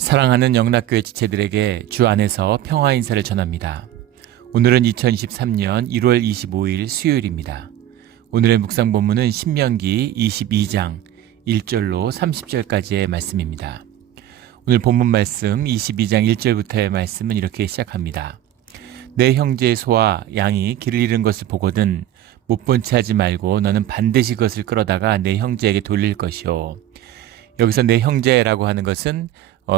사랑하는 영락교회 지체들에게 주 안에서 평화 인사를 전합니다. 오늘은 2023년 1월 25일 수요일입니다. 오늘의 묵상 본문은 신명기 22장 1절로 30절까지의 말씀입니다. 오늘 본문 말씀 22장 1절부터의 말씀은 이렇게 시작합니다. 내 형제의 소와 양이 길을 잃은 것을 보거든 못 본 채 하지 말고 너는 반드시 그것을 끌어다가 내 형제에게 돌릴 것이요. 여기서 내 형제라고 하는 것은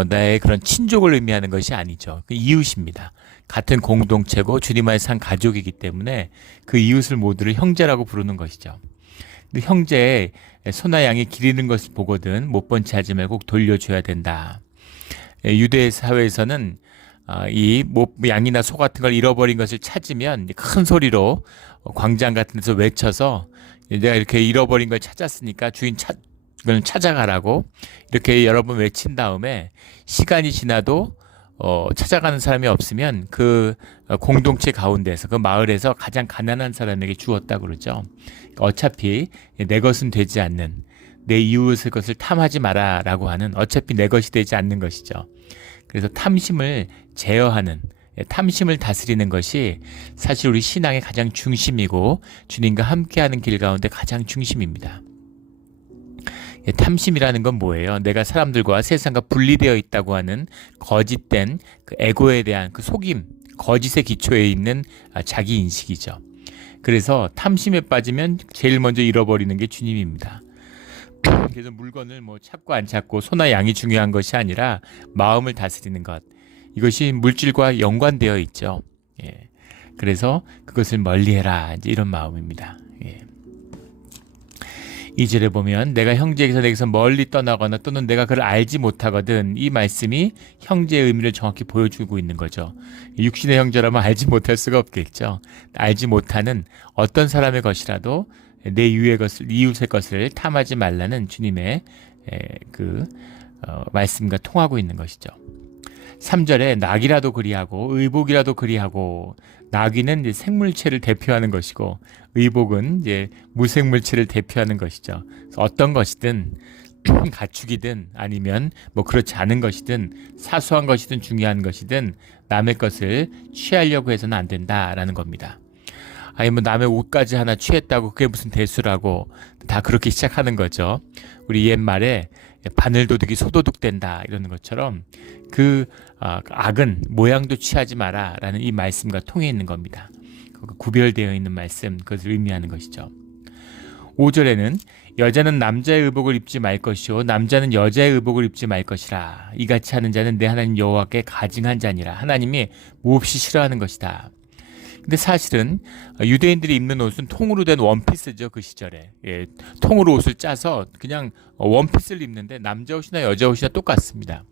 나의 그런 친족을 의미하는 것이 아니죠. 그 이웃입니다. 같은 공동체고 주님 안에서 한 가족이기 때문에 그 이웃을 모두를 형제라고 부르는 것이죠. 근데 형제의 소나 양이 길 잃은 것을 보거든 못 본 채 하지 말고 꼭 돌려줘야 된다. 유대 사회에서는 이 양이나 소 같은 걸 잃어버린 것을 찾으면 큰 소리로 광장 같은 데서 외쳐서 내가 이렇게 잃어버린 걸 찾았으니까 주인 찾아가라고 이렇게 여러 번 외친 다음에 시간이 지나도 찾아가는 사람이 없으면 그 공동체 가운데서 그 마을에서 가장 가난한 사람에게 주었다고 그러죠. 어차피 내 것은 되지 않는 내 이웃의 것을 탐하지 마라 라고 하는 어차피 내 것이 되지 않는 것이죠. 그래서 탐심을 제어하는 탐심을 다스리는 것이 사실 우리 신앙의 가장 중심이고 주님과 함께하는 길 가운데 가장 중심입니다. 탐심이라는 건 뭐예요? 내가 사람들과 세상과 분리되어 있다고 하는 거짓된 그 에고에 대한 그 속임, 거짓의 기초에 있는 자기 인식이죠. 그래서 탐심에 빠지면 제일 먼저 잃어버리는 게 주님입니다. 그래서 물건을 찾고 안 찾고 소나 양이 중요한 것이 아니라 마음을 다스리는 것, 이것이 물질과 연관되어 있죠. 그래서 그것을 멀리해라, 이제 이런 마음입니다. 2절에 보면 내가 형제에게서 내게서 멀리 떠나거나 또는 내가 그를 알지 못하거든, 이 말씀이 형제의 의미를 정확히 보여주고 있는 거죠. 육신의 형제라면 알지 못할 수가 없겠죠. 알지 못하는 어떤 사람의 것이라도 내 이웃의 것을 탐하지 말라는 주님의 말씀과 통하고 있는 것이죠. 3절에 낙이라도 그리하고 의복이라도 그리하고, 낙이는 이제 생물체를 대표하는 것이고 의복은 이제 무생물체를 대표하는 것이죠. 어떤 것이든 가축이든 아니면 그렇지 않은 것이든 사소한 것이든 중요한 것이든 남의 것을 취하려고 해서는 안 된다라는 겁니다. 아니 남의 옷까지 하나 취했다고 그게 무슨 대수라고 다 그렇게 시작하는 거죠. 우리 옛말에 바늘도둑이 소도둑된다 이러는 것처럼 그 악은 모양도 취하지 마라 라는 이 말씀과 통해 있는 겁니다. 구별되어 있는 말씀, 그것을 의미하는 것이죠. 5절에는 여자는 남자의 의복을 입지 말 것이요 남자는 여자의 의복을 입지 말 것이라. 이같이 하는 자는 내 하나님 여호와께 가증한 자니라. 하나님이 몹시 싫어하는 것이다. 근데 사실은 유대인들이 입는 옷은 통으로 된 원피스죠. 그 시절에 통으로 옷을 짜서 그냥 원피스를 입는데 남자 옷이나 여자 옷이나 똑같습니다.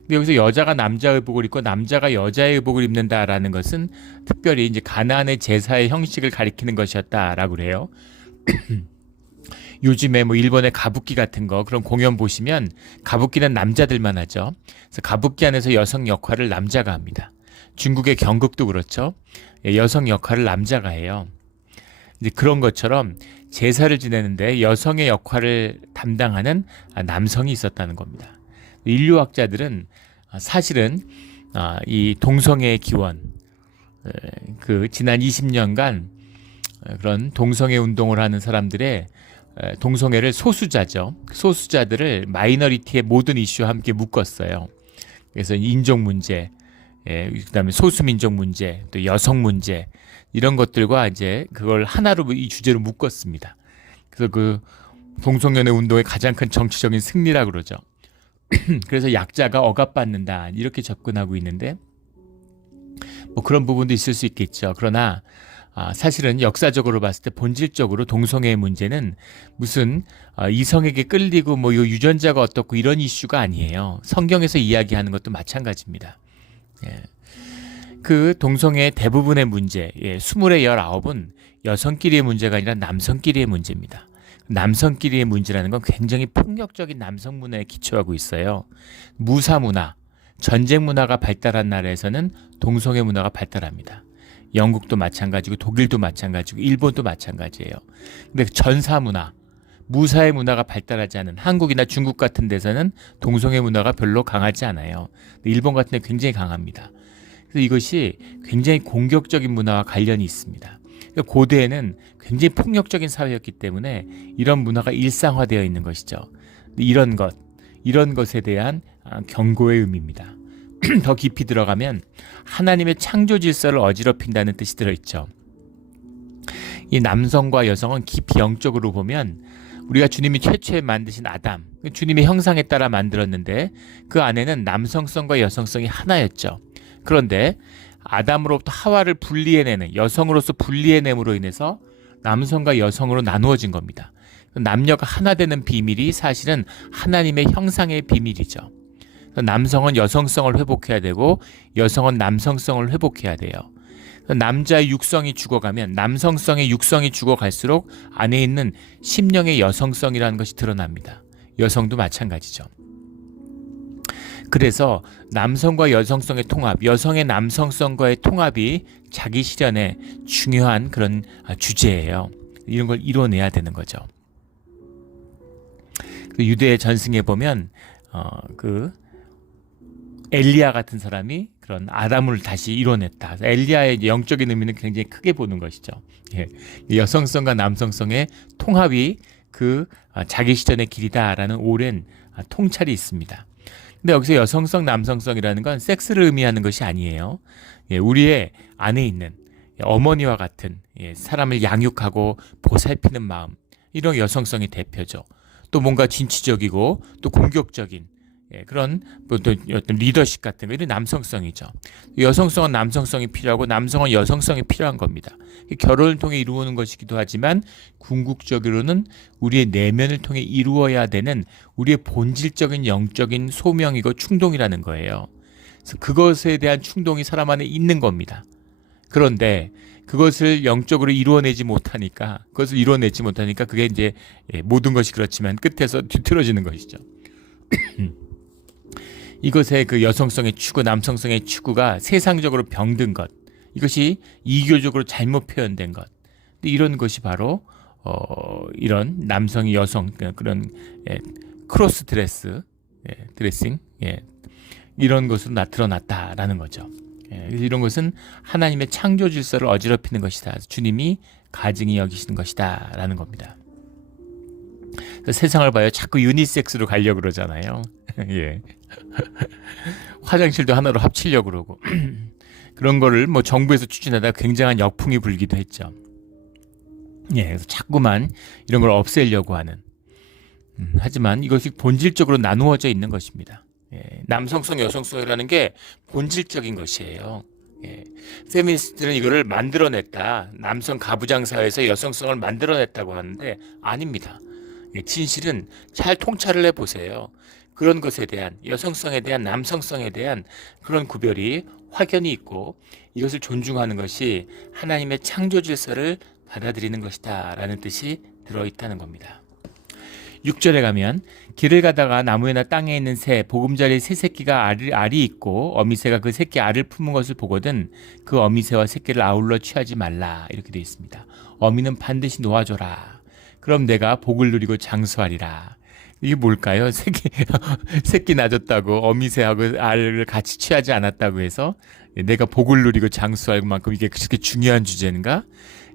근데 여기서 여자가 남자 의복을 입고 남자가 여자의 의복을 입는다라는 것은 특별히 이제 가나안의 제사의 형식을 가리키는 것이었다라고 그래요. 요즘에 일본의 가부키 같은 거 그런 공연 보시면 가부키는 남자들만 하죠. 그래서 가부키 안에서 여성 역할을 남자가 합니다. 중국의 경극도 그렇죠. 여성 역할을 남자가 해요. 이제 그런 것처럼 제사를 지내는데 여성의 역할을 담당하는 남성이 있었다는 겁니다. 인류학자들은 사실은 이 동성애의 기원, 지난 20년간 그런 동성애 운동을 하는 사람들의 동성애를 소수자들을 마이너리티의 모든 이슈와 함께 묶었어요. 그래서 인종 문제, 그다음에 소수민족 문제, 또 여성 문제, 이런 것들과 이제 그걸 하나로 이 주제로 묶었습니다. 그래서 그 동성연애 운동의 가장 큰 정치적인 승리라고 그러죠. 그래서 약자가 억압받는다 이렇게 접근하고 있는데 그런 부분도 있을 수 있겠죠. 그러나 사실은 역사적으로 봤을 때 본질적으로 동성애의 문제는 무슨 이성에게 끌리고 유전자가 어떻고 이런 이슈가 아니에요. 성경에서 이야기하는 것도 마찬가지입니다. 그 동성애의 대부분의 문제, 20의 19은 여성끼리의 문제가 아니라 남성끼리의 문제입니다. 남성끼리의 문제라는 건 굉장히 폭력적인 남성 문화에 기초하고 있어요. 무사 문화, 전쟁 문화가 발달한 나라에서는 동성애 문화가 발달합니다. 영국도 마찬가지고 독일도 마찬가지고 일본도 마찬가지예요. 근데 전사 문화, 무사의 문화가 발달하지 않은 한국이나 중국 같은 데서는 동성애 문화가 별로 강하지 않아요. 일본 같은 데 굉장히 강합니다. 그래서 이것이 굉장히 공격적인 문화와 관련이 있습니다. 고대에는 굉장히 폭력적인 사회였기 때문에 이런 문화가 일상화되어 있는 것이죠. 이런 것에 대한 경고의 의미입니다. 더 깊이 들어가면 하나님의 창조 질서를 어지럽힌다는 뜻이 들어있죠. 이 남성과 여성은 깊이 영적으로 보면 우리가 주님이 최초에 만드신 아담, 주님의 형상에 따라 만들었는데 그 안에는 남성성과 여성성이 하나였죠. 그런데 아담으로부터 하와를 분리해내는 여성으로서 분리해냄으로 인해서 남성과 여성으로 나누어진 겁니다. 남녀가 하나 되는 비밀이 사실은 하나님의 형상의 비밀이죠. 남성은 여성성을 회복해야 되고 여성은 남성성을 회복해야 돼요. 남자의 육성이 죽어가면 남성성의 육성이 죽어갈수록 안에 있는 심령의 여성성이라는 것이 드러납니다. 여성도 마찬가지죠. 그래서 남성과 여성성의 통합, 여성의 남성성과의 통합이 자기 실현의 중요한 그런 주제예요. 이런 걸 이뤄내야 되는 거죠. 유대 전승에 보면 엘리야 같은 사람이 그런 아담을 다시 이뤄냈다. 엘리야의 영적인 의미는 굉장히 크게 보는 것이죠. 예. 여성성과 남성성의 통합이 자기 실현의 길이다라는 오랜 통찰이 있습니다. 근데 여기서 여성성, 남성성이라는 건 섹스를 의미하는 것이 아니에요. 예, 우리의 안에 있는 어머니와 같은 사람을 양육하고 보살피는 마음, 이런 여성성이 대표죠. 또 뭔가 진취적이고 또 공격적인 그런 어떤 리더십 같은 거, 이런 남성성이죠. 여성성은 남성성이 필요하고 남성은 여성성이 필요한 겁니다. 결혼을 통해 이루어지는 것이기도 하지만 궁극적으로는 우리의 내면을 통해 이루어야 되는 우리의 본질적인 영적인 소명이고 충동이라는 거예요. 그래서 그것에 대한 충동이 사람 안에 있는 겁니다. 그런데 그것을 영적으로 이루어내지 못하니까 그게 이제 모든 것이 그렇지만 끝에서 뒤틀어지는 것이죠. 이것의 그 여성성의 추구, 남성성의 추구가 세상적으로 병든 것, 이것이 이교적으로 잘못 표현된 것, 이런 것이 바로 이런 남성이 여성 그런 크로스 드레싱 이런 것으로 드러났다라는 거죠. 그래서 이런 것은 하나님의 창조 질서를 어지럽히는 것이다. 주님이 가증히 여기시는 것이다라는 겁니다. 세상을 봐요. 자꾸 유니섹스로 가려고 그러잖아요. 예. 화장실도 하나로 합치려고 그러고 그런 거를 뭐 정부에서 추진하다가 굉장한 역풍이 불기도 했죠. 예, 그래서 자꾸만 이런 걸 없애려고 하는. 하지만 이것이 본질적으로 나누어져 있는 것입니다. 예, 남성성, 여성성이라는 게 본질적인 것이에요. 예, 페미니스트는 이거를 만들어냈다. 남성 가부장 사회에서 여성성을 만들어냈다고 하는데 아닙니다. 예, 진실은 잘 통찰을 해보세요. 그런 것에 대한 여성성에 대한 남성성에 대한 그런 구별이 확연히 있고 이것을 존중하는 것이 하나님의 창조 질서를 받아들이는 것이다 라는 뜻이 들어있다는 겁니다. 6절에 가면 길을 가다가 나무에나 땅에 있는 새 보금자리 새 새끼가 알이 있고 어미새가 그 새끼 알을 품은 것을 보거든 그 어미새와 새끼를 아울러 취하지 말라 이렇게 되어 있습니다. 어미는 반드시 놓아줘라. 그럼 내가 복을 누리고 장수하리라. 이게 뭘까요? 새끼 낳아줬다고 어미새하고 알을 같이 취하지 않았다고 해서 내가 복을 누리고 장수할 만큼 이게 그렇게 중요한 주제인가?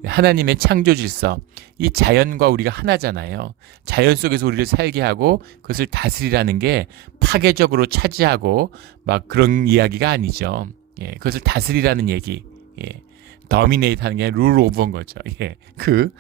하나님의 창조 질서, 이 자연과 우리가 하나잖아요. 자연 속에서 우리를 살게 하고 그것을 다스리라는 게 파괴적으로 차지하고 막 그런 이야기가 아니죠. 예, 그것을 다스리라는 얘기, 더미네이트 하는 게 룰 오버인 거죠. 그걸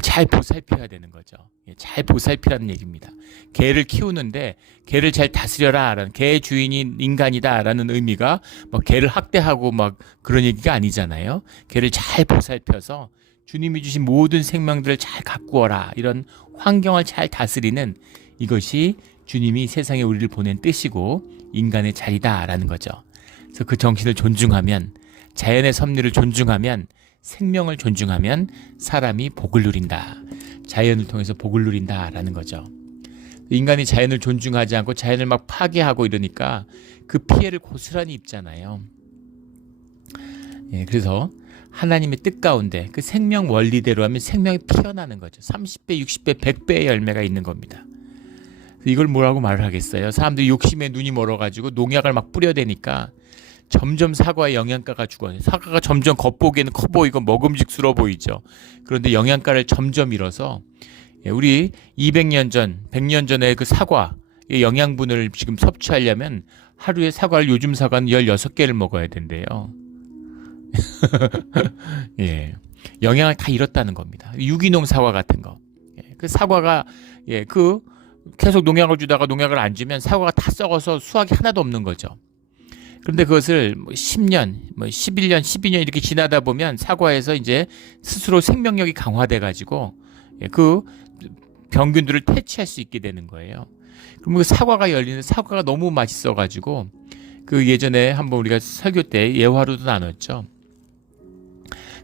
잘 보살펴야 되는 거죠. 잘 보살피라는 얘기입니다. 개를 키우는데 개를 잘 다스려라. 개의 주인이 인간이다라는 의미가 막 개를 학대하고 막 그런 얘기가 아니잖아요. 개를 잘 보살펴서 주님이 주신 모든 생명들을 잘 가꾸어라. 이런 환경을 잘 다스리는 이것이 주님이 세상에 우리를 보낸 뜻이고 인간의 자리다라는 거죠. 그래서 그 정신을 존중하면 자연의 섭리를 존중하면 생명을 존중하면 사람이 복을 누린다. 자연을 통해서 복을 누린다라는 거죠. 인간이 자연을 존중하지 않고 자연을 막 파괴하고 이러니까 그 피해를 고스란히 입잖아요. 예, 그래서 하나님의 뜻 가운데 그 생명 원리대로 하면 생명이 피어나는 거죠. 30배, 60배, 100배의 열매가 있는 겁니다. 이걸 뭐라고 말을 하겠어요? 사람들이 욕심에 눈이 멀어가지고 농약을 막 뿌려대니까 점점 사과의 영양가가 죽어요. 사과가 점점 겉보기에는 커 보이고 먹음직스러워 보이죠. 그런데 영양가를 점점 잃어서 우리 200년 전, 100년 전에 그 사과의 영양분을 지금 섭취하려면 하루에 사과를 요즘 사과는 16개를 먹어야 된대요. 예. 영양을 다 잃었다는 겁니다. 유기농 사과 같은 거. 그 사과가 그 계속 농약을 주다가 농약을 안 주면 사과가 다 썩어서 수확이 하나도 없는 거죠. 그런데 그것을 10년, 11년, 12년 이렇게 지나다 보면 사과에서 이제 스스로 생명력이 강화돼 가지고 그 병균들을 퇴치할 수 있게 되는 거예요. 그럼 그 사과가 열리는 사과가 너무 맛있어 가지고 그 예전에 한번 우리가 설교 때 예화로도 나눴죠.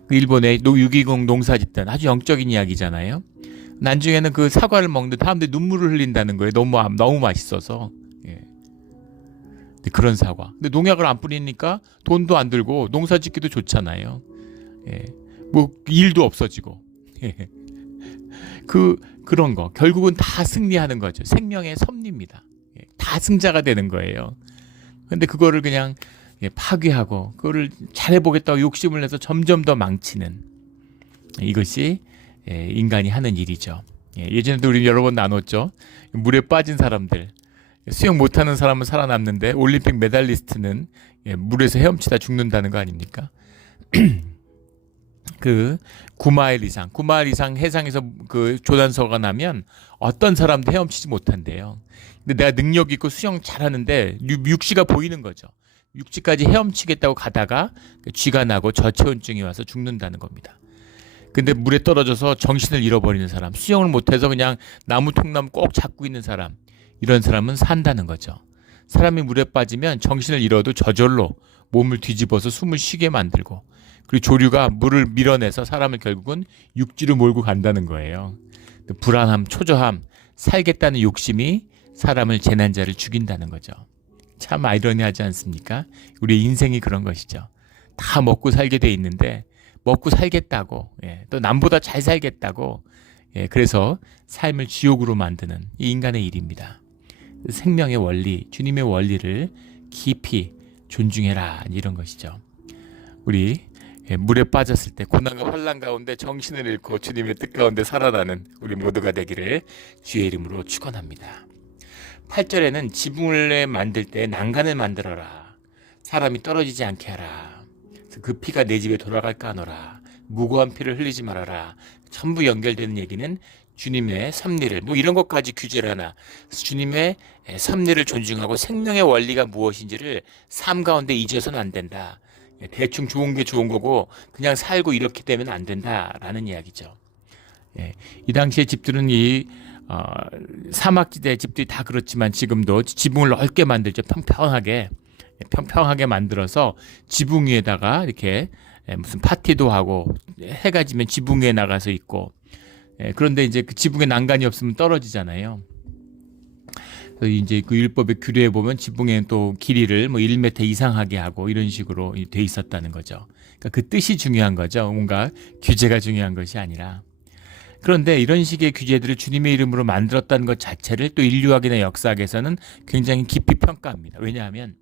그 일본의 유기농 농사 짓던 아주 영적인 이야기잖아요. 나중에는 그 사과를 먹는 사람들이 눈물을 흘린다는 거예요. 너무 맛있어서. 예. 그런 사과. 근데 농약을 안 뿌리니까 돈도 안 들고 농사 짓기도 좋잖아요. 예. 뭐 일도 없어지고. 예. 그런 거 결국은 다 승리하는 거죠. 생명의 섭리입니다. 예. 다 승자가 되는 거예요. 근데 그거를 그냥 파괴하고 그거를 잘해보겠다고 욕심을 내서 점점 더 망치는 이것이 인간이 하는 일이죠. 예전에도 우리 여러 번 나눴죠. 물에 빠진 사람들, 수영 못하는 사람은 살아남는데 올림픽 메달리스트는 물에서 헤엄치다 죽는다는 거 아닙니까? 그 9마일 이상 해상에서 그 조난서가 나면 어떤 사람도 헤엄치지 못한대요. 근데 내가 능력 있고 수영 잘하는데 육지가 보이는 거죠. 육지까지 헤엄치겠다고 가다가 쥐가 나고 저체온증이 와서 죽는다는 겁니다. 근데 물에 떨어져서 정신을 잃어버리는 사람, 수영을 못해서 그냥 나무 통나무 꼭 잡고 있는 사람, 이런 사람은 산다는 거죠. 사람이 물에 빠지면 정신을 잃어도 저절로 몸을 뒤집어서 숨을 쉬게 만들고, 그리고 조류가 물을 밀어내서 사람을 결국은 육지로 몰고 간다는 거예요. 불안함, 초조함, 살겠다는 욕심이 사람을 재난자를 죽인다는 거죠. 참 아이러니하지 않습니까? 우리 인생이 그런 것이죠. 다 먹고 살게 돼 있는데 먹고 살겠다고, 또 남보다 잘 살겠다고, 그래서 삶을 지옥으로 만드는 이 인간의 일입니다. 생명의 원리, 주님의 원리를 깊이 존중해라, 이런 것이죠. 우리 물에 빠졌을 때 고난과 환난 가운데 정신을 잃고 주님의 뜻 가운데 살아나는 우리 모두가 되기를 주의 이름으로 축원합니다. 8절에는 지붕을 만들 때 난간을 만들어라. 사람이 떨어지지 않게 하라. 그 피가 내 집에 돌아갈까 하노라. 무고한 피를 흘리지 말아라. 전부 연결되는 얘기는 주님의 섭리를, 뭐 이런 것까지 규제를 하나, 주님의 섭리를 존중하고 생명의 원리가 무엇인지를 삶 가운데 잊어서는 안 된다. 대충 좋은 게 좋은 거고 그냥 살고 이렇게 되면 안 된다라는 이야기죠. 이 당시의 집들은 이 사막지대 집들이 다 그렇지만 지금도 지붕을 넓게 만들죠. 평평하게 만들어서 지붕 위에다가 이렇게 무슨 파티도 하고 해가 지면 지붕 위에 나가서 있고, 그런데 이제 그 지붕에 난간이 없으면 떨어지잖아요. 그래서 이제 그 율법의 규례에 보면 지붕에는 또 길이를 뭐 1m 이상하게 하고 이런 식으로 돼 있었다는 거죠. 그러니까 그 뜻이 중요한 거죠. 뭔가 규제가 중요한 것이 아니라. 그런데 이런 식의 규제들을 주님의 이름으로 만들었다는 것 자체를 또 인류학이나 역사학에서는 굉장히 깊이 평가합니다. 왜냐하면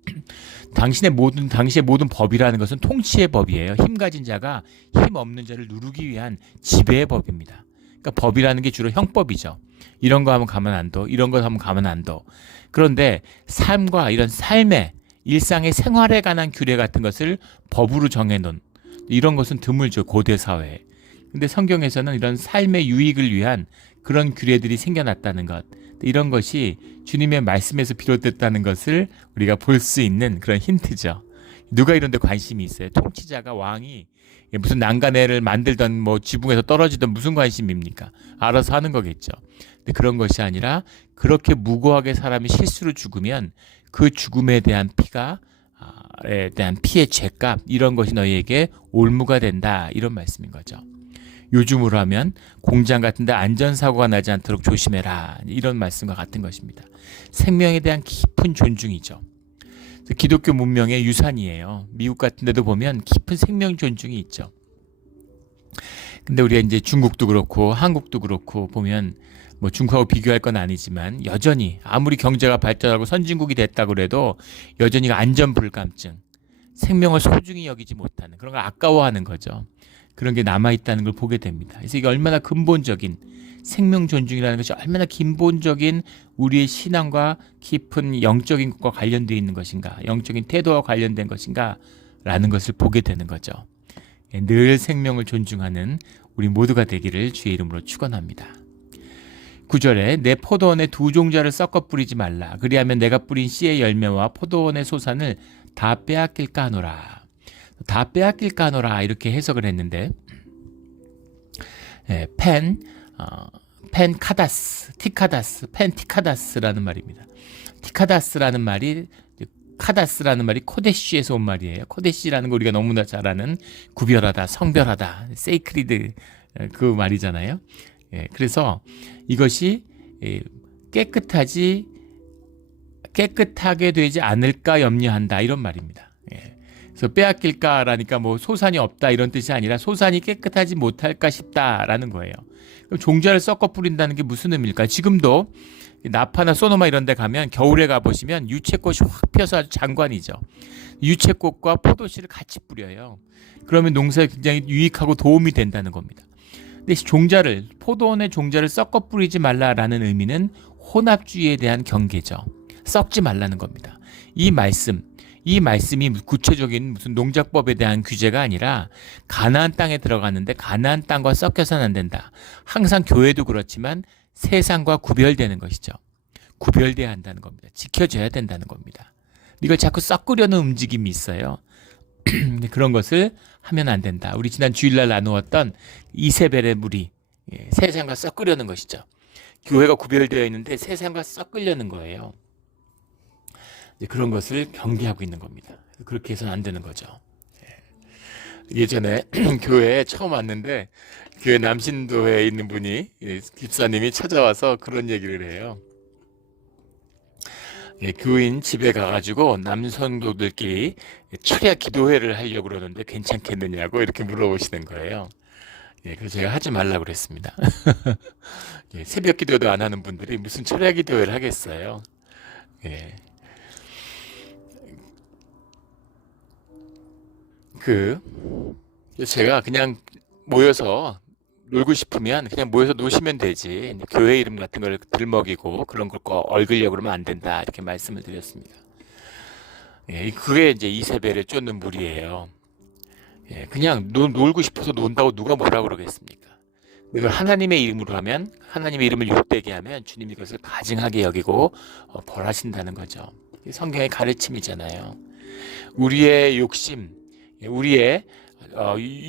당시의 모든 법이라는 것은 통치의 법이에요. 힘 가진 자가 힘 없는 자를 누르기 위한 지배의 법입니다. 그러니까 법이라는 게 주로 형법이죠. 이런 거 하면 가면 안 둬. 이런 거 하면 가면 안 둬. 그런데 삶과 이런 삶의 일상의 생활에 관한 규례 같은 것을 법으로 정해놓은 이런 것은 드물죠. 고대 사회에. 근데 성경에서는 이런 삶의 유익을 위한 그런 규례들이 생겨났다는 것, 이런 것이 주님의 말씀에서 비롯됐다는 것을 우리가 볼 수 있는 그런 힌트죠. 누가 이런 데 관심이 있어요? 통치자가, 왕이 무슨 난간을 만들던 뭐 지붕에서 떨어지던 무슨 관심입니까? 알아서 하는 거겠죠. 근데 그런 것이 아니라 그렇게 무고하게 사람이 실수로 죽으면 그 죽음에 대한 피의 죄값, 이런 것이 너희에게 올무가 된다, 이런 말씀인 거죠. 요즘으로 하면 공장 같은 데 안전사고가 나지 않도록 조심해라, 이런 말씀과 같은 것입니다. 생명에 대한 깊은 존중이죠. 기독교 문명의 유산이에요. 미국 같은 데도 보면 깊은 생명 존중이 있죠. 근데 우리가 이제 중국도 그렇고 한국도 그렇고 보면 뭐 중국하고 비교할 건 아니지만 여전히 아무리 경제가 발전하고 선진국이 됐다고 그래도 여전히 안전 불감증, 생명을 소중히 여기지 못하는 그런 걸 아까워하는 거죠. 그런 게 남아있다는 걸 보게 됩니다. 그래서 이게 얼마나 근본적인 생명 존중이라는 것이 얼마나 기본적인 우리의 신앙과 깊은 영적인 것과 관련되어 있는 것인가, 영적인 태도와 관련된 것인가 라는 것을 보게 되는 거죠. 늘 생명을 존중하는 우리 모두가 되기를 주의 이름으로 축원합니다. 9절에 내 포도원에 두 종자를 섞어 뿌리지 말라. 그리하면 내가 뿌린 씨의 열매와 포도원의 소산을 다 빼앗길까 하노라. 다 빼앗길까 하노라 이렇게 해석을 했는데 펜카다스, 티카다스, 펜티카다스라는 말입니다. 티카다스라는 말이 카다스라는 말이 코데시에서 온 말이에요. 코데시라는 거 우리가 너무나 잘 아는 구별하다, 성별하다, 세이크리드 그 말이잖아요. 그래서 이것이 깨끗하게 되지 않을까 염려한다 이런 말입니다. 그래서 빼앗길까라니까 뭐 소산이 없다 이런 뜻이 아니라 소산이 깨끗하지 못할까 싶다라는 거예요. 그럼 종자를 섞어 뿌린다는 게 무슨 의미일까? 지금도 나파나 소노마 이런 데 가면 겨울에 가보시면 유채꽃이 확 펴서 아주 장관이죠. 유채꽃과 포도씨를 같이 뿌려요. 그러면 농사에 굉장히 유익하고 도움이 된다는 겁니다. 근데 포도원의 종자를 섞어 뿌리지 말라라는 의미는 혼합주의에 대한 경계죠. 섞지 말라는 겁니다. 이 말씀이 구체적인 무슨 농작법에 대한 규제가 아니라 가나안 땅에 들어갔는데 가나안 땅과 섞여서는 안 된다. 항상 교회도 그렇지만 세상과 구별되는 것이죠. 구별돼야 한다는 겁니다. 지켜져야 된다는 겁니다. 이걸 자꾸 섞으려는 움직임이 있어요. 그런 것을 하면 안 된다. 우리 지난 주일날 나누었던 이세벨의 무리, 세상과 섞으려는 것이죠. 교회가 구별되어 있는데 세상과 섞으려는 거예요. 그런 것을 경계하고 있는 겁니다. 그렇게 해서는 안 되는 거죠. 예전에 교회에 처음 왔는데 교회 남신도에 있는 분이 집사님이 찾아와서 그런 얘기를 해요. 교인 집에 가가지고 남성도들끼리 철야 기도회를 하려고 그러는데 괜찮겠느냐고 이렇게 물어보시는 거예요. 그래서 제가 하지 말라고 그랬습니다. 새벽 기도도 안 하는 분들이 무슨 철야 기도회를 하겠어요. 제가 그냥 모여서 놀고 싶으면 그냥 모여서 노시면 되지. 교회 이름 같은 걸 들먹이고 그런 걸 얽으려고 그러면 안 된다. 이렇게 말씀을 드렸습니다. 그게 이제 이세벨을 쫓는 무리예요. 그냥 놀고 싶어서 논다고 누가 뭐라 그러겠습니까? 이걸 하나님의 이름으로 하면, 하나님의 이름을 욕되게 하면 주님이 그것을 가증하게 여기고 벌하신다는 거죠. 성경의 가르침이잖아요. 우리의 욕심, 우리의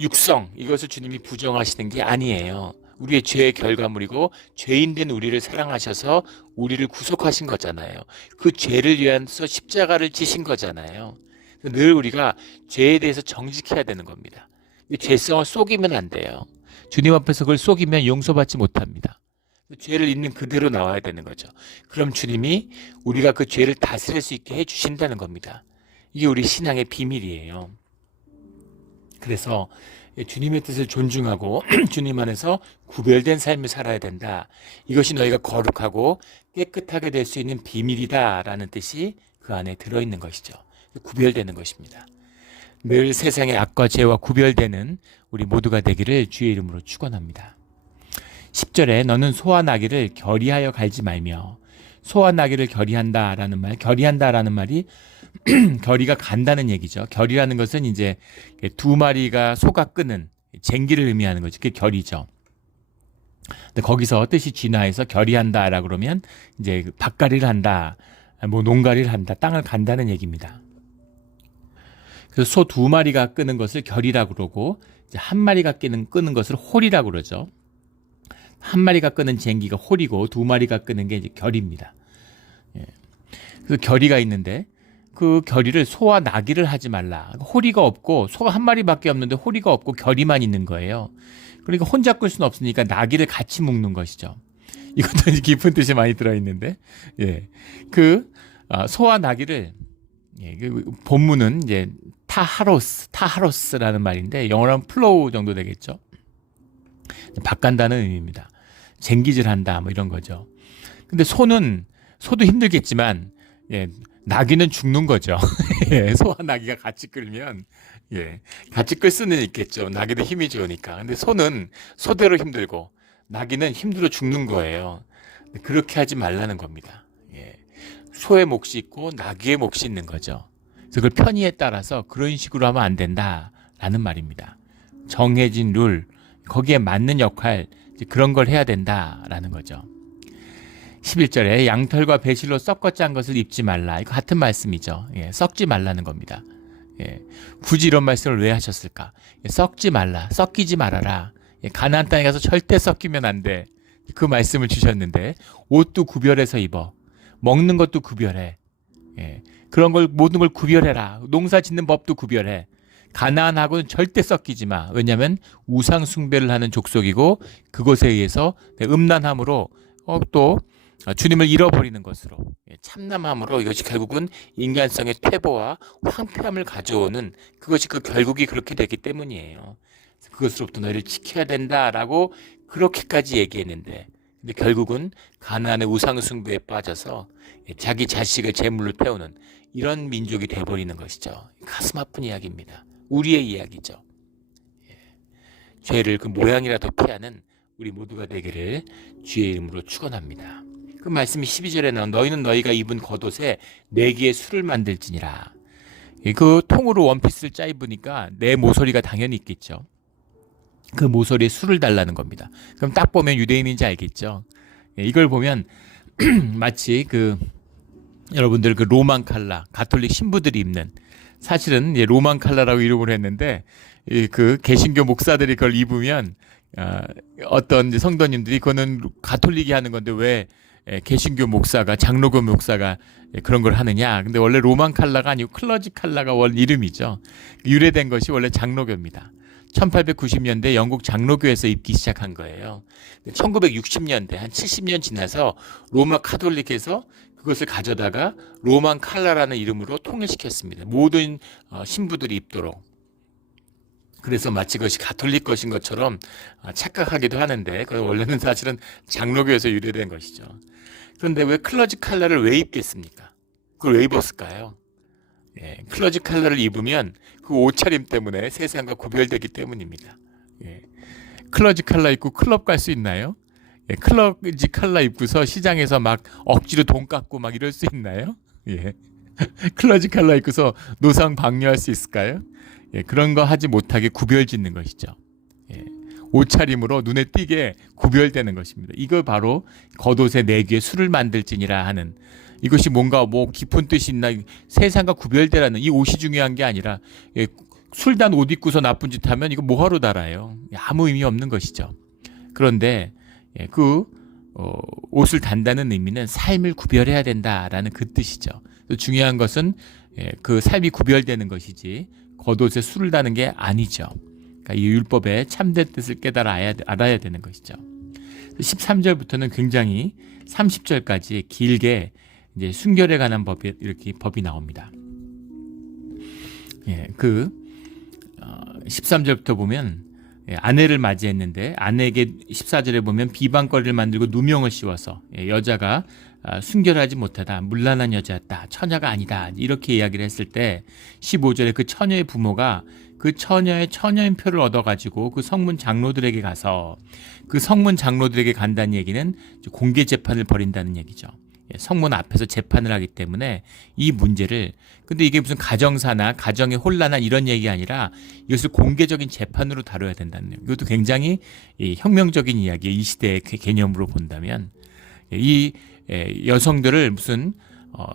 육성, 이것을 주님이 부정하시는 게 아니에요. 우리의 죄의 결과물이고 죄인된 우리를 사랑하셔서 우리를 구속하신 거잖아요. 그 죄를 위해서 십자가를 지신 거잖아요. 늘 우리가 죄에 대해서 정직해야 되는 겁니다. 죄성을 속이면 안 돼요. 주님 앞에서 그걸 속이면 용서받지 못합니다. 죄를 있는 그대로 나와야 되는 거죠. 그럼 주님이 우리가 그 죄를 다스릴 수 있게 해주신다는 겁니다. 이게 우리 신앙의 비밀이에요. 그래서 주님의 뜻을 존중하고 주님 안에서 구별된 삶을 살아야 된다. 이것이 너희가 거룩하고 깨끗하게 될 수 있는 비밀이다라는 뜻이 그 안에 들어있는 것이죠. 구별되는 것입니다. 늘 세상의 악과 죄와 구별되는 우리 모두가 되기를 주의 이름으로 축원합니다. 10절에 너는 소와 나귀를 결의하여 갈지 말며, 소와 나귀를 결의한다라는 말이 결의가 간다는 얘기죠. 결의라는 것은 이제 두 마리가 소가 끄는 쟁기를 의미하는 거죠. 그게 결의죠. 근데 거기서 뜻이 진화해서 결의한다라 그러면 이제 밭갈이를 한다, 뭐 농가리를 한다, 땅을 간다는 얘기입니다. 그래서 소 두 마리가 끄는 것을 결이라고 그러고, 이제 한 마리가 끄는 것을 홀이라고 그러죠. 한 마리가 끄는 쟁기가 홀이고 두 마리가 끄는 게 이제 결입니다. 그래서 결의가 있는데 그 결의를 소와 나귀를 하지 말라. 호리가 없고 소가 한 마리밖에 없는데 호리가 없고 결의만 있는 거예요. 그러니까 혼자 끌 수는 없으니까 나귀를 같이 묶는 것이죠. 이것도 깊은 뜻이 많이 들어있는데, 소와 나귀를, 그 본문은 이제 타하로스라는 말인데 영어로 하면 플로우 정도 되겠죠. 바간다는 의미입니다. 쟁기질한다 뭐 이런 거죠. 근데 소도 힘들겠지만 나귀는 죽는 거죠. 소와 나귀가 같이 끌면 같이 끌 수는 있겠죠. 나귀도 힘이 좋으니까. 근데 소는 소대로 힘들고 나귀는 힘들어 죽는 거예요. 그렇게 하지 말라는 겁니다. 소의 몫이 있고 나귀의 몫이 있는 거죠. 그래서 그걸 편의에 따라서 그런 식으로 하면 안 된다라는 말입니다. 정해진 룰, 거기에 맞는 역할, 그런 걸 해야 된다라는 거죠. 11절에 양털과 배실로 섞어 짠 것을 입지 말라. 이거 같은 말씀이죠. 썩지 말라는 겁니다. 굳이 이런 말씀을 왜 하셨을까? 썩지 말라, 섞이지 말아라. 가나안 땅에 가서 절대 섞이면 안 돼. 그 말씀을 주셨는데 옷도 구별해서 입어. 먹는 것도 구별해. 그런 걸 모든 걸 구별해라. 농사 짓는 법도 구별해. 가나안하고는 절대 섞이지 마. 왜냐하면 우상 숭배를 하는 족속이고 그것에 의해서 음란함으로 또 주님을 잃어버리는 것으로 참남함으로 이것이 결국은 인간성의 퇴보와 황폐함을 가져오는 그것이 그 결국이 그렇게 되기 때문이에요. 그것으로부터 너희를 지켜야 된다라고 그렇게까지 얘기했는데 근데 결국은 가나안의 우상 숭배에 빠져서 자기 자식을 제물로 태우는 이런 민족이 돼버리는 것이죠. 가슴 아픈 이야기입니다. 우리의 이야기죠. 죄를 그 모양이라도 피하는 우리 모두가 되기를 주의 이름으로 축원합니다. 그 말씀이 12절에 너희는 너희가 입은 겉옷에 내기의 술을 만들지니라. 그 통으로 원피스를 짜 입으니까 내 모서리가 당연히 있겠죠. 그 모서리에 술을 달라는 겁니다. 그럼 딱 보면 유대인인지 알겠죠. 이걸 보면 마치 여러분들 그 로만 칼라 가톨릭 신부들이 입는 사실은 로만 칼라라고 이름을 했는데 그 개신교 목사들이 그걸 입으면 어떤 성도님들이 그거는 가톨릭이 하는 건데 왜 개신교 목사가 장로교 목사가 그런 걸 하느냐. 근데 원래 로만 칼라가 아니고 클러지 칼라가 원래 이름이죠. 유래된 것이 원래 장로교입니다. 1890년대 영국 장로교에서 입기 시작한 거예요. 1960년대 한 70년 지나서 로마 카톨릭에서 그것을 가져다가 로만 칼라라는 이름으로 통일시켰습니다. 모든 신부들이 입도록. 그래서 마치 그것이 가톨릭 것인 것처럼 착각하기도 하는데 그건 원래는 사실은 장로교에서 유래된 것이죠. 그런데 왜 클러지 칼라를 왜 입겠습니까? 그걸 왜 입었을까요? 클러지 칼라를 입으면 그 옷차림 때문에 세상과 구별되기 때문입니다. 클러지 칼라 입고 클럽 갈 수 있나요? 클러지 칼라 입고서 시장에서 막 억지로 돈 깎고 막 이럴 수 있나요? 클러지 칼라 입고서 노상 방뇨할 수 있을까요? 그런 거 하지 못하게 구별 짓는 것이죠. 옷차림으로 눈에 띄게 구별되는 것입니다. 이걸 바로 겉옷에 내기에 술을 만들지니라 하는 이것이 뭔가 깊은 뜻이 있나 세상과 구별되라는 이 옷이 중요한 게 아니라 술단 옷 입고서 나쁜 짓 하면 이거 뭐하러 달아요. 아무 의미 없는 것이죠. 그런데 옷을 단다는 의미는 삶을 구별해야 된다라는 그 뜻이죠. 중요한 것은 그 삶이 구별되는 것이지 겉옷에 술을 다는 게 아니죠. 그러니까 이 율법의 참된 뜻을 알아야 되는 것이죠. 13절부터는 굉장히 30절까지 길게 이제 순결에 관한 법이 나옵니다. 13절부터 보면 아내를 맞이했는데 아내에게 14절에 보면 비방거리를 만들고 누명을 씌워서 여자가 순결하지 못하다, 문란한 여자였다, 처녀가 아니다 이렇게 이야기를 했을 때 15절에 그 처녀의 부모가 그 처녀의 처녀인표를 얻어가지고 그 성문 장로들에게 가서 그 성문 장로들에게 간다는 얘기는 공개 재판을 벌인다는 얘기죠. 성문 앞에서 재판을 하기 때문에 이 문제를 근데 이게 무슨 가정사나 가정의 혼란한 이런 얘기 아니라 이것을 공개적인 재판으로 다뤄야 된다는 이것도 굉장히 혁명적인 이야기예요. 이 시대의 개념으로 본다면 이 여성들을 무슨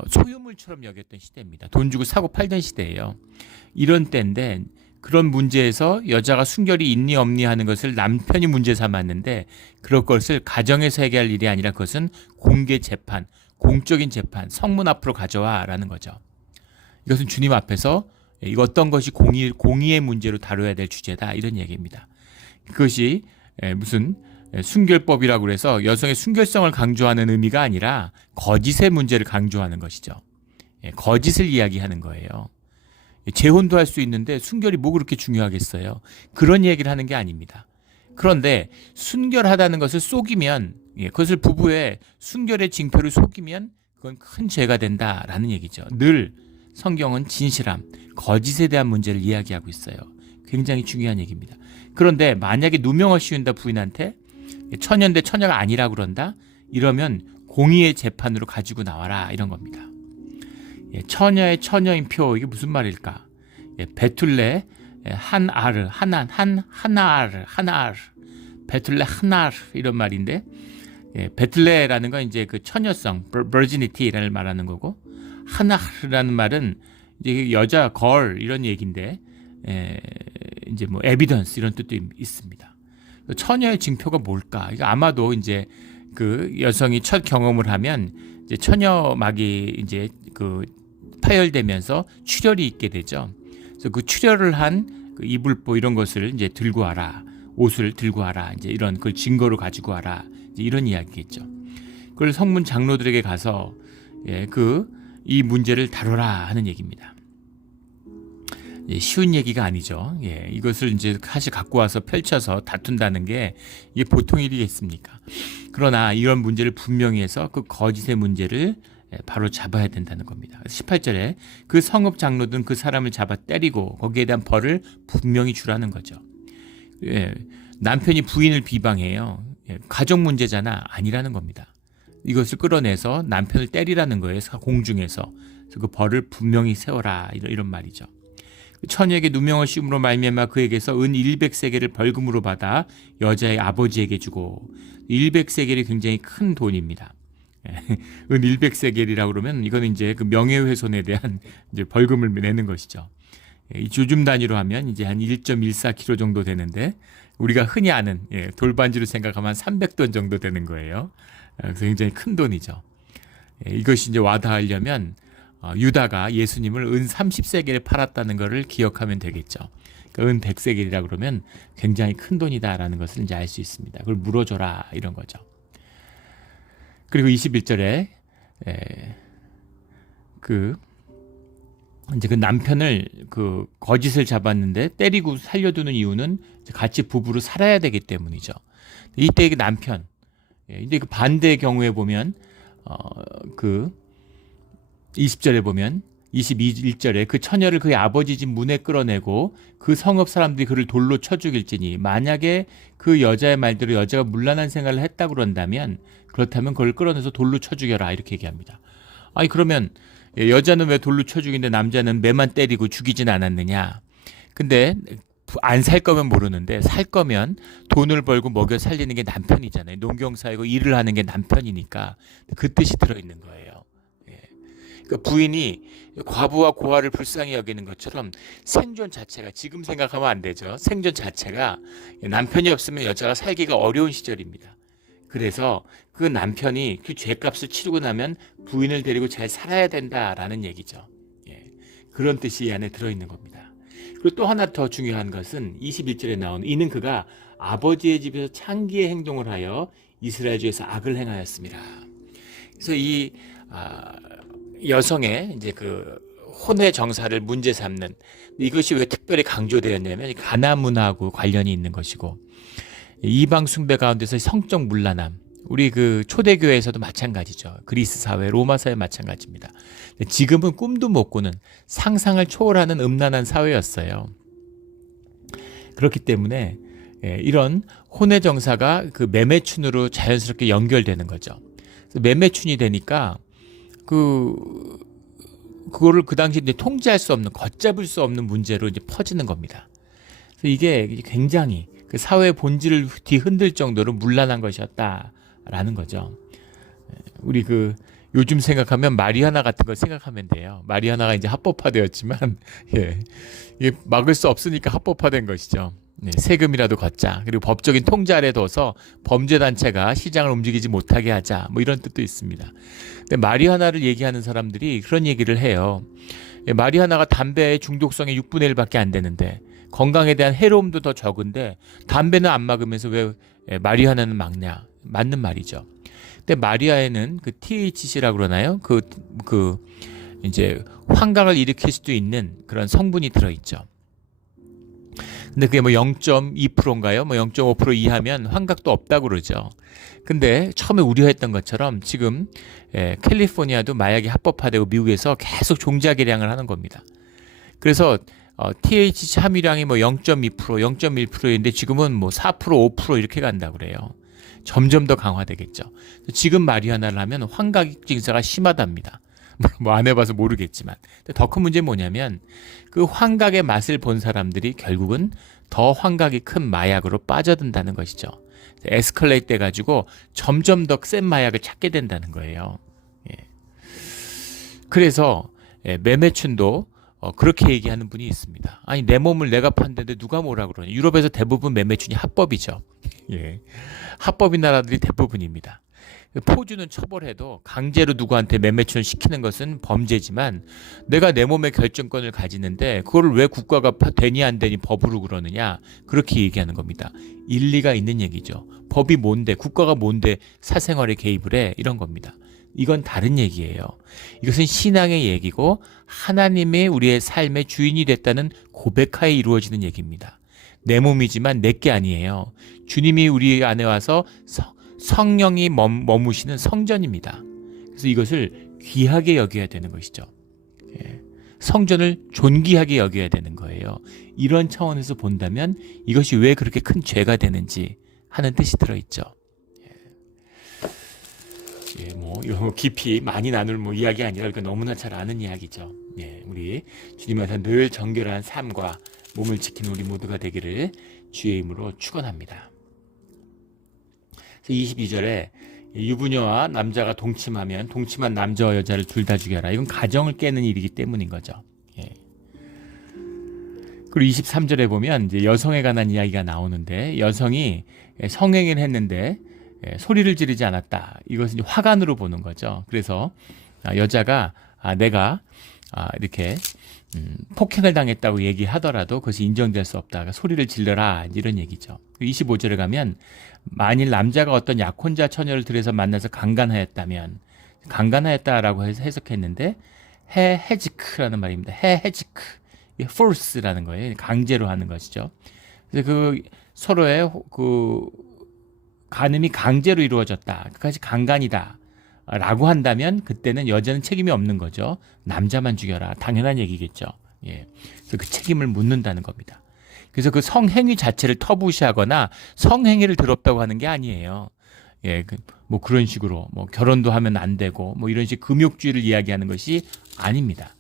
소유물처럼 여겼던 시대입니다. 돈 주고 사고 팔던 시대예요. 이런 때인데 그런 문제에서 여자가 순결이 있니 없니 하는 것을 남편이 문제 삼았는데 그럴 것을 가정에서 해결할 일이 아니라 그것은 공개 재판, 공적인 재판, 성문 앞으로 가져와라는 거죠. 이것은 주님 앞에서 이거 어떤 것이 공의의 문제로 다뤄야 될 주제다 이런 얘기입니다. 그것이 무슨 순결법이라고 해서 여성의 순결성을 강조하는 의미가 아니라 거짓의 문제를 강조하는 것이죠. 거짓을 이야기하는 거예요. 재혼도 할 수 있는데 순결이 뭐 그렇게 중요하겠어요. 그런 얘기를 하는 게 아닙니다. 그런데 순결하다는 것을 속이면, 그것을 부부의 순결의 징표를 속이면 그건 큰 죄가 된다라는 얘기죠. 늘 성경은 진실함, 거짓에 대한 문제를 이야기하고 있어요. 굉장히 중요한 얘기입니다. 그런데 만약에 누명을 씌운다 부인한테 처녀인데 처녀가 아니라 그런다? 이러면 공의의 재판으로 가지고 나와라 이런 겁니다. 처녀의 처녀인표, 이게 무슨 말일까? 베툴레 한아르, 하나아르, 베툴레 한아르 이런 말인데, 베틀레라는 건 이제 그 처녀성, virginity를 말하는 거고, 하나르라는 말은 이제 여자, 걸 이런 얘기인데, 이제 뭐 evidence 이런 뜻도 있습니다. 처녀의 징표가 뭘까? 이거 아마도 이제 그 여성이 첫 경험을 하면 이제 처녀막이 이제 그 파열되면서 출혈이 있게 되죠. 그래서 그 출혈을 한 그 이불보 이런 것을 이제 들고 와라, 옷을 들고 와라, 이제 이런 그 증거로 가지고 와라, 이제 이런 이야기겠죠. 그걸 성문 장로들에게 가서 이 문제를 다뤄라 하는 얘기입니다. 쉬운 얘기가 아니죠. 이것을 이제 사실 갖고 와서 펼쳐서 다툰다는 게 이게 보통 일이겠습니까? 그러나 이런 문제를 분명히 해서 그 거짓의 문제를 바로 잡아야 된다는 겁니다. 18절에 그 성읍 장로들은 그 사람을 잡아 때리고 거기에 대한 벌을 분명히 주라는 거죠. 남편이 부인을 비방해요. 가족 문제잖아. 아니라는 겁니다. 이것을 끌어내서 남편을 때리라는 거예요. 공중에서. 그래서 그 벌을 분명히 세워라. 이런 말이죠. 처녀에게 누명을 씌움으로 말미암아 그에게서 은 100세겔을 벌금으로 받아 여자의 아버지에게 주고, 100세겔이 굉장히 큰 돈입니다. 은 100세겔이라고 그러면 이거는 이제 그 명예훼손에 대한 이제 벌금을 내는 것이죠. 요즘 단위로 하면 이제 한 1.14kg 정도 되는데, 우리가 흔히 아는 돌반지로 생각하면 300돈 정도 되는 거예요. 그래서 굉장히 큰 돈이죠. 이것이 이제 와닿으려면 유다가 예수님을 은 30세겔에 팔았다는 것을 기억하면 되겠죠. 그러니까 은 100세겔이라 그러면 굉장히 큰 돈이다라는 것을 이제 알 수 있습니다. 그걸 물어줘라 이런 거죠. 그리고 21절에 이제 그 남편을 그 거짓을 잡았는데 때리고 살려두는 이유는 같이 부부로 살아야 되기 때문이죠. 이때 그 남편, 근데 그 반대의 경우에 보면 그 20절에 보면 21절에 그 처녀를 그의 아버지 집 문에 끌어내고 그 성읍 사람들이 그를 돌로 쳐 죽일지니, 만약에 그 여자의 말대로 여자가 문란한 생활을 했다 그런다면, 그렇다면 그걸 끌어내서 돌로 쳐 죽여라 이렇게 얘기합니다. 아니 그러면 여자는 왜 돌로 쳐 죽이는데 남자는 매만 때리고 죽이진 않았느냐? 근데 안 살 거면 모르는데, 살 거면 돈을 벌고 먹여 살리는 게 남편이잖아요. 농경사이고 일을 하는 게 남편이니까 그 뜻이 들어있는 거예요. 그러니까 부인이 과부와 고아를 불쌍히 여기는 것처럼 생존 자체가, 지금 생각하면 안 되죠. 생존 자체가 남편이 없으면 여자가 살기가 어려운 시절입니다. 그래서 그 남편이 그 죄값을 치르고 나면 부인을 데리고 잘 살아야 된다라는 얘기죠. 그런 뜻이 이 안에 들어있는 겁니다. 그리고 또 하나 더 중요한 것은 21절에 나오는 이는 그가 아버지의 집에서 창기의 행동을 하여 이스라엘 중에서 악을 행하였습니다. 그래서 이 여성의 이제 그 혼의 정사를 문제 삼는, 이것이 왜 특별히 강조되었냐면 가나 문화하고 관련이 있는 것이고, 이방 숭배 가운데서 성적 문란함, 우리 그 초대교회에서도 마찬가지죠. 그리스 사회, 로마 사회 마찬가지입니다. 지금은 꿈도 못 꾸는, 상상을 초월하는 음란한 사회였어요. 그렇기 때문에 이런 혼의 정사가 그 매매춘으로 자연스럽게 연결되는 거죠. 그래서 매매춘이 되니까 그거를 그 당시 이제 통제할 수 없는, 걷잡을 수 없는 문제로 이제 퍼지는 겁니다. 그래서 이게 굉장히 그 사회의 본질을 뒤흔들 정도로 문란한 것이었다라는 거죠. 우리 그 요즘 생각하면 마리아나 같은 걸 생각하면 돼요. 마리아나가 이제 합법화되었지만, 이게 막을 수 없으니까 합법화된 것이죠. 세금이라도 걷자. 그리고 법적인 통제 아래 둬서 범죄단체가 시장을 움직이지 못하게 하자. 뭐 이런 뜻도 있습니다. 근데 마리아나를 얘기하는 사람들이 그런 얘기를 해요. 마리아나가 담배의 중독성의 6분의 1밖에 안 되는데, 건강에 대한 해로움도 더 적은데 담배는 안 막으면서 왜 마리아나는 막냐? 맞는 말이죠. 근데 마리아에는 그 THC라고 그러나요? 이제 환각을 일으킬 수도 있는 그런 성분이 들어있죠. 근데 그게 뭐 0.2%인가요? 뭐 0.5% 이하면 환각도 없다고 그러죠. 근데 처음에 우려했던 것처럼 지금 캘리포니아도 마약이 합법화되고 미국에서 계속 종자 개량을 하는 겁니다. 그래서 THC 함유량이 뭐 0.2%, 0.1%인데 지금은 뭐 4%, 5% 이렇게 간다고 그래요. 점점 더 강화되겠죠. 지금 마리화나를 하면 환각 증세가 심하답니다. 뭐 안 해봐서 모르겠지만. 더 큰 문제는 뭐냐면 그 환각의 맛을 본 사람들이 결국은 더 환각이 큰 마약으로 빠져든다는 것이죠. 에스컬레이트 돼가지고 점점 더 센 마약을 찾게 된다는 거예요. 예. 그래서 매매춘도 그렇게 얘기하는 분이 있습니다. 아니 내 몸을 내가 판다는데 누가 뭐라 그러냐. 유럽에서 대부분 매매춘이 합법이죠. 예. 합법인 나라들이 대부분입니다. 포주는 처벌해도 강제로 누구한테 매매춘을 시키는 것은 범죄지만 내가 내 몸의 결정권을 가지는데 그걸 왜 국가가 되니 안 되니 법으로 그러느냐 그렇게 얘기하는 겁니다. 일리가 있는 얘기죠. 법이 뭔데 국가가 뭔데 사생활에 개입을 해 이런 겁니다. 이건 다른 얘기예요. 이것은 신앙의 얘기고 하나님의 우리의 삶의 주인이 됐다는 고백하에 이루어지는 얘기입니다. 내 몸이지만 내게 아니에요. 주님이 우리 안에 와서 성령이 머무시는 성전입니다. 그래서 이것을 귀하게 여겨야 되는 것이죠. 성전을 존귀하게 여겨야 되는 거예요. 이런 차원에서 본다면 이것이 왜 그렇게 큰 죄가 되는지 하는 뜻이 들어있죠. 뭐 깊이 많이 나눌 이야기 아니라 너무나 잘 아는 이야기죠. 우리 주님 안에서 늘 정결한 삶과 몸을 지키는 우리 모두가 되기를 주의 이름으로 축원합니다. 22절에 유부녀와 남자가 동침하면 동침한 남자와 여자를 둘 다 죽여라. 이건 가정을 깨는 일이기 때문인 거죠. 그리고 23절에 보면 이제 여성에 관한 이야기가 나오는데 여성이 성행위를 했는데 소리를 지르지 않았다. 이것은 이제 화관으로 보는 거죠. 그래서 여자가 내가 이렇게 폭행을 당했다고 얘기하더라도 그것이 인정될 수 없다. 그러니까 소리를 질러라 이런 얘기죠. 25절에 가면 만일 남자가 어떤 약혼자 처녀를 들여서 만나서 강간하였다면 강간하였다라고 해석했는데 해지크라는 말입니다. 해지크, force라는 거예요. 강제로 하는 것이죠. 그래서 그 서로의 그 간음이 강제로 이루어졌다. 그것이 강간이다. 라고 한다면 그때는 여자는 책임이 없는 거죠. 남자만 죽여라. 당연한 얘기겠죠. 그래서 그 책임을 묻는다는 겁니다. 그래서 그 성행위 자체를 터부시하거나 성행위를 더럽다고 하는 게 아니에요. 뭐 그런 식으로 뭐 결혼도 하면 안 되고 뭐 이런 식 금욕주의를 이야기하는 것이 아닙니다.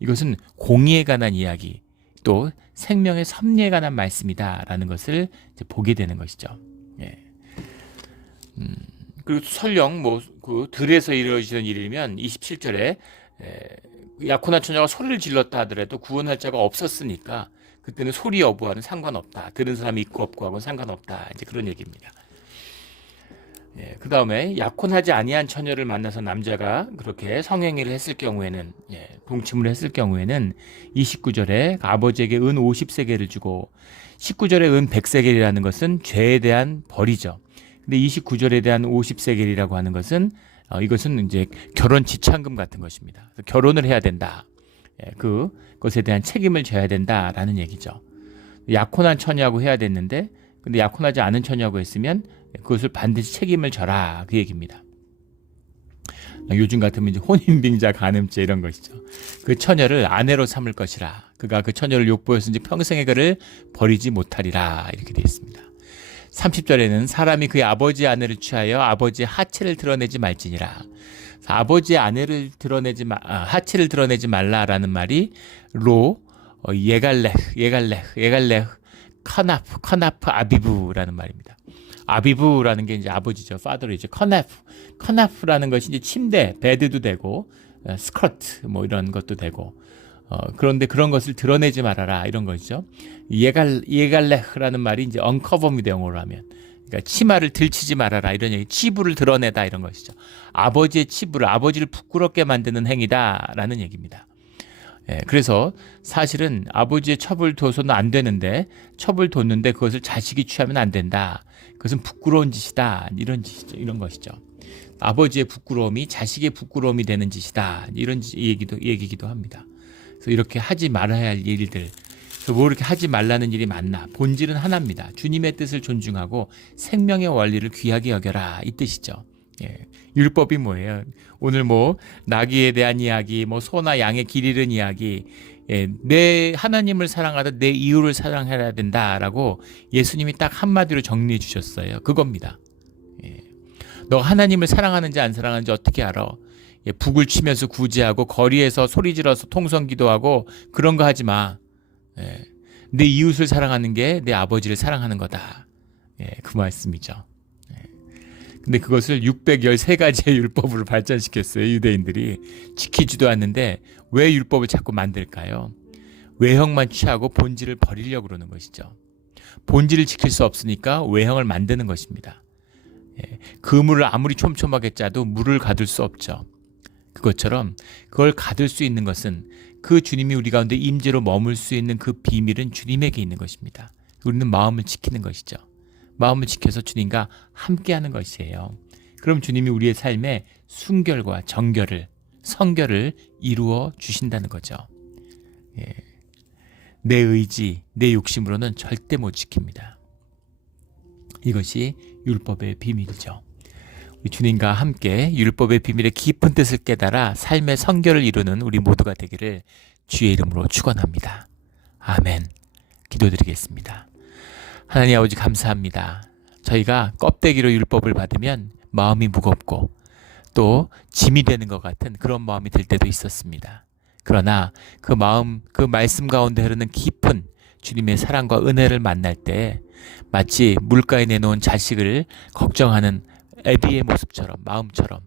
이것은 공의에 관한 이야기 또 생명의 섭리에 관한 말씀이다라는 것을 이제 보게 되는 것이죠. 그리고 설령 그 들에서 이루어지는 일이면 27절에 약혼한 처녀가 소리를 질렀다 하더라도 구원할 자가 없었으니까 그때는 소리 여부와는 상관없다. 들은 사람이 있고 없고 하고는 상관없다. 이제 그런 얘기입니다. 그 다음에 약혼하지 아니한 처녀를 만나서 남자가 그렇게 성행위를 했을 경우에는 동침을 했을 경우에는 29절에 아버지에게 은 50세겔을 주고 19절에 은 100세겔이라는 것은 죄에 대한 벌이죠. 근데 29절에 대한 50세겔이라고 하는 것은 이것은 이제 결혼 지참금 같은 것입니다. 결혼을 해야 된다. 그것에 대한 책임을 져야 된다라는 얘기죠. 약혼한 처녀하고 해야 됐는데 근데 약혼하지 않은 처녀하고 했으면 그것을 반드시 책임을 져라 그 얘기입니다. 요즘 같으면 이제 혼인빙자 간음죄 이런 것이죠. 그 처녀를 아내로 삼을 것이라 그가 그 처녀를 욕보였은지 평생의 그를 버리지 못하리라 이렇게 되어 있습니다. 30절에는 사람이 그의 아버지의 아내를 취하여 아버지의 하체를 드러내지 말지니라. 아버지의 아내를 하체를 드러내지 말라라는 말이 예갈레흐 커나프 아비브라는 말입니다. 아비브라는 게 이제 아버지죠. 파더이죠. 커나프라는 것이 이제 침대, 베드도 되고 스커트 뭐 이런 것도 되고 그런데 그런 것을 드러내지 말아라 이런 것이죠. 예갈레흐라는 말이 이제 언커버입니다. 영어로 하면. 그러니까 치마를 들치지 말아라 이런 얘기. 치부를 드러내다 이런 것이죠. 아버지의 치부를 아버지를 부끄럽게 만드는 행위다라는 얘기입니다. 그래서 사실은 아버지의 첩을 둬서는 안 되는데 첩을 뒀는데 그것을 자식이 취하면 안 된다. 그것은 부끄러운 짓이다. 이런 짓이죠. 이런 것이죠. 아버지의 부끄러움이 자식의 부끄러움이 되는 짓이다. 이런 얘기기도 합니다. 그래서 이렇게 하지 말아야 할 일들 그래서 뭐 이렇게 하지 말라는 일이 많나? 본질은 하나입니다. 주님의 뜻을 존중하고 생명의 원리를 귀하게 여겨라, 이 뜻이죠. 예. 율법이 뭐예요? 오늘 뭐 나귀에 대한 이야기, 뭐 소나 양의 길 잃은 이야기, 예, 내 하나님을 사랑하다 내 이웃을 사랑해야 된다라고 예수님이 딱 한마디로 정리해 주셨어요. 그겁니다. 예. 너 하나님을 사랑하는지 안 사랑하는지 어떻게 알아? 예, 북을 치면서 구제하고 거리에서 소리 질러서 통성 기도하고 그런 거 하지 마. 예. 내 이웃을 사랑하는 게 내 아버지를 사랑하는 거다. 예, 그 말씀이죠. 근데 그것을 613가지의 율법으로 발전시켰어요. 유대인들이 지키지도 않는데 왜 율법을 자꾸 만들까요? 외형만 취하고 본질을 버리려고 그러는 것이죠. 본질을 지킬 수 없으니까 외형을 만드는 것입니다. 그물을 아무리 촘촘하게 짜도 물을 가둘 수 없죠. 그것처럼 그걸 가둘 수 있는 것은 그 주님이 우리 가운데 임재로 머물 수 있는 그 비밀은 주님에게 있는 것입니다. 우리는 마음을 지키는 것이죠. 마음을 지켜서 주님과 함께하는 것이에요. 그럼 주님이 우리의 삶에 순결과 정결을, 성결을 이루어 주신다는 거죠. 예. 내 의지, 내 욕심으로는 절대 못 지킵니다. 이것이 율법의 비밀이죠. 우리 주님과 함께 율법의 비밀의 깊은 뜻을 깨달아 삶의 성결을 이루는 우리 모두가 되기를 주의 이름으로 축원합니다. 아멘. 기도드리겠습니다. 하나님 아버지 감사합니다. 저희가 껍데기로 율법을 받으면 마음이 무겁고 또 짐이 되는 것 같은 그런 마음이 들 때도 있었습니다. 그러나 그 마음, 그 말씀 가운데 흐르는 깊은 주님의 사랑과 은혜를 만날 때 마치 물가에 내놓은 자식을 걱정하는 애비의 모습처럼, 마음처럼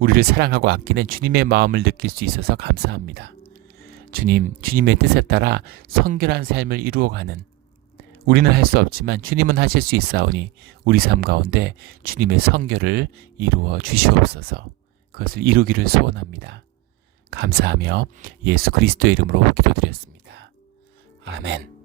우리를 사랑하고 아끼는 주님의 마음을 느낄 수 있어서 감사합니다. 주님, 주님의 뜻에 따라 성결한 삶을 이루어가는, 우리는 할 수 없지만 주님은 하실 수 있사오니 우리 삶 가운데 주님의 성결을 이루어 주시옵소서. 그것을 이루기를 소원합니다. 감사하며 예수 그리스도의 이름으로 기도드렸습니다. 아멘.